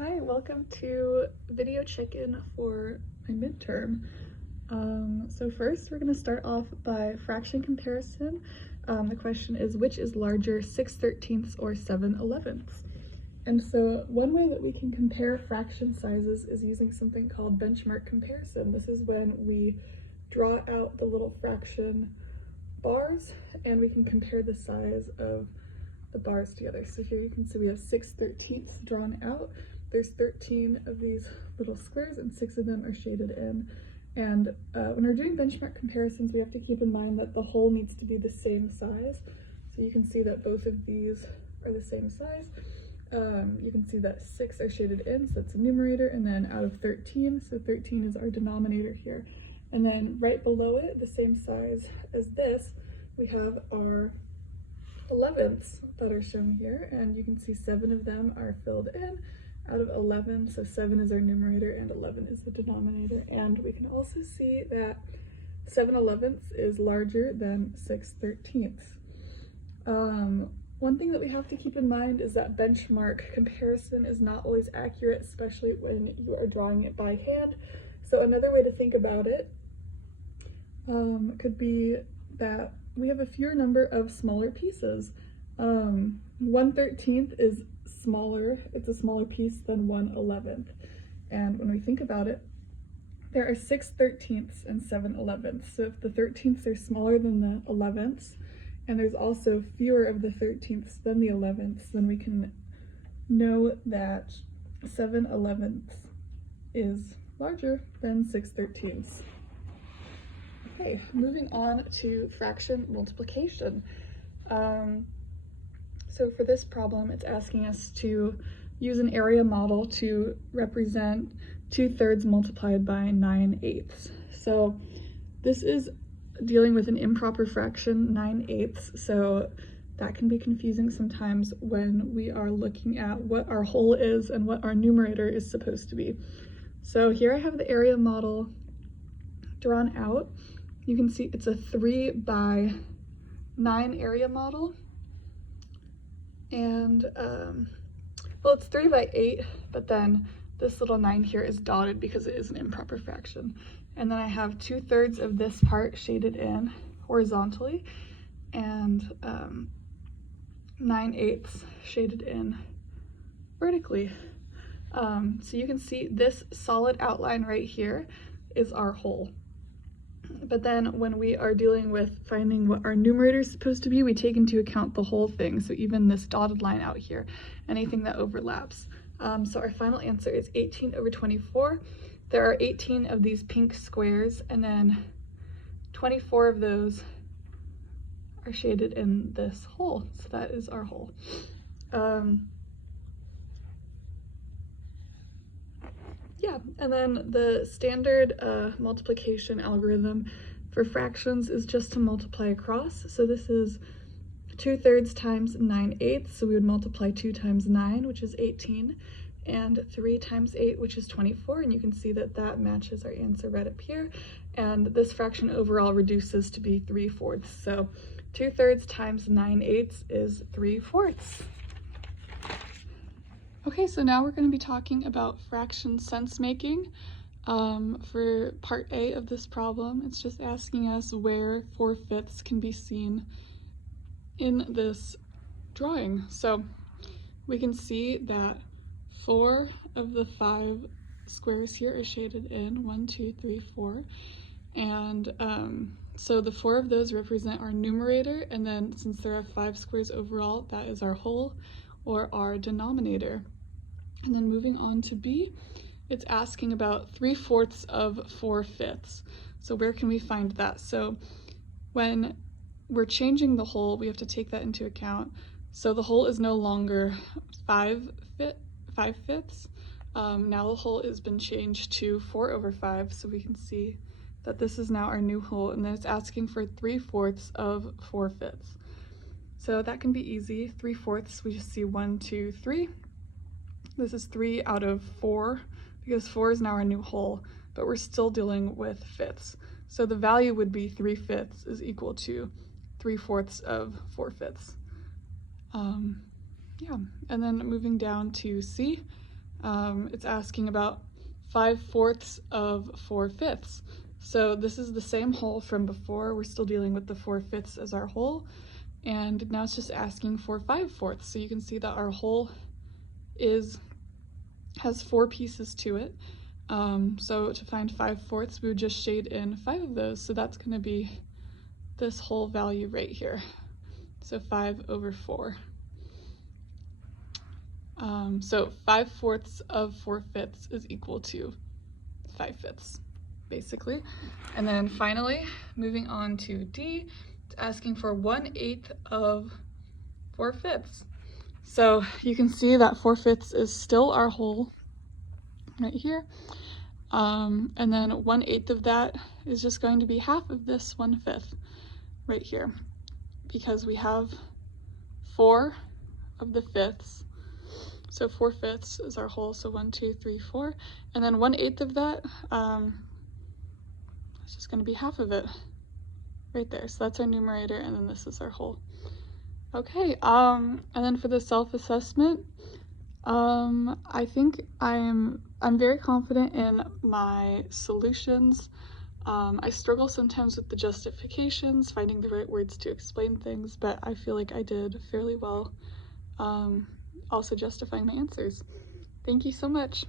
Hi, welcome to video check-in for my midterm. So first we're going to start off by fraction comparison. The question is, which is larger, 6/13 or 7/11? And so one way that we can compare fraction sizes is using something called benchmark comparison. This is when we draw out the little fraction bars and we can compare the size of the bars together. So here you can see we have 6/13 drawn out. There's 13 of these little squares and 6 of them are shaded in. And when we're doing benchmark comparisons, we have to keep in mind that the whole needs to be the same size. So you can see that both of these are the same size. You can see that 6 are shaded in, so that's a numerator, and then out of 13, so 13 is our denominator here. And then right below it, the same size as this, we have our 11ths that are shown here, and you can see 7 of them are filled in out of 11, so 7 is our numerator and 11 is the denominator. And we can also see that 7/11 is larger than 6/13. One thing that we have to keep in mind is that benchmark comparison is not always accurate, especially when you are drawing it by hand. So another way to think about it could be that we have a fewer number of smaller pieces. 1/13 is smaller, it's a smaller piece than 1/11. And when we think about it, there are 6/13 and 7/11. So if the 13ths are smaller than the 11ths, and there's also fewer of the 13ths than the 11ths, then we can know that 7/11 is larger than 6/13. Okay, moving on to fraction multiplication. So for this problem, it's asking us to use an area model to represent 2/3 multiplied by 9/8. So this is dealing with an improper fraction, 9/8, so that can be confusing sometimes when we are looking at what our whole is and what our numerator is supposed to be. So here I have the area model drawn out. You can see it's a 3/9 area model. And, well, it's 3/8, but then this little 9 here is dotted because it is an improper fraction. And then I have 2/3 of this part shaded in horizontally, and 9/8 shaded in vertically. So you can see this solid outline right here is our whole. But then when we are dealing with finding what our numerator is supposed to be, we take into account the whole thing. So even this dotted line out here, anything that overlaps. So our final answer is 18/24. There are 18 of these pink squares, and then 24 of those are shaded in this hole. So that is our whole. Yeah, and then the standard multiplication algorithm for fractions is just to multiply across. So this is 2/3 times 9/8, so we would multiply 2 times 9, which is 18, and 3 times 8, which is 24, and you can see that that matches our answer right up here. And this fraction overall reduces to be 3/4. So 2/3 times 9/8 is 3/4. Okay, so now we're going to be talking about fraction sense making. For part A of this problem, it's just asking us where 4/5 can be seen in this drawing. So we can see that 4 of the 5 squares here are shaded in, 1, 2, 3, 4. And so the 4 of those represent our numerator, and then since there are 5 squares overall, that is our whole, or our denominator. And then moving on to B, it's asking about 3/4 of 4/5. So where can we find that? So when we're changing the whole, we have to take that into account. So the whole is no longer 5/5. Now the whole has been changed to 4/5, so we can see that this is now our new whole, and then it's asking for 3/4 of 4/5. So that can be easy. 3/4, we just see 1, 2, 3. This is 3 out of 4, because 4 is now our new whole, but we're still dealing with fifths. So the value would be 3/5 is equal to 3/4 of 4/5. Yeah, and then moving down to C, It's asking about 5/4 of 4/5. So this is the same whole from before. We're still dealing with the 4/5 as our whole, and now it's just asking for 5/4. So you can see that our whole has 4 pieces to it. So to find 5/4, we would just shade in 5 of those. So that's going to be this whole value right here. So 5/4. So 5/4 of 4/5 is equal to 5/5, basically. And then finally, moving on to D, it's asking for 1/8 of 4/5. So you can see that 4/5 is still our whole right here. And then 1/8 of that is just going to be half of this 1/5 right here, because we have 4 of the fifths. So 4/5 is our whole, so 1, 2, 3, 4. And then 1/8 of that, it's just going to be half of it right there. So that's our numerator, and then this is our whole. Okay, and then for the self-assessment, I think I'm very confident in my solutions. I struggle sometimes with the justifications, finding the right words to explain things, but I feel like I did fairly well, also justifying my answers. Thank you so much.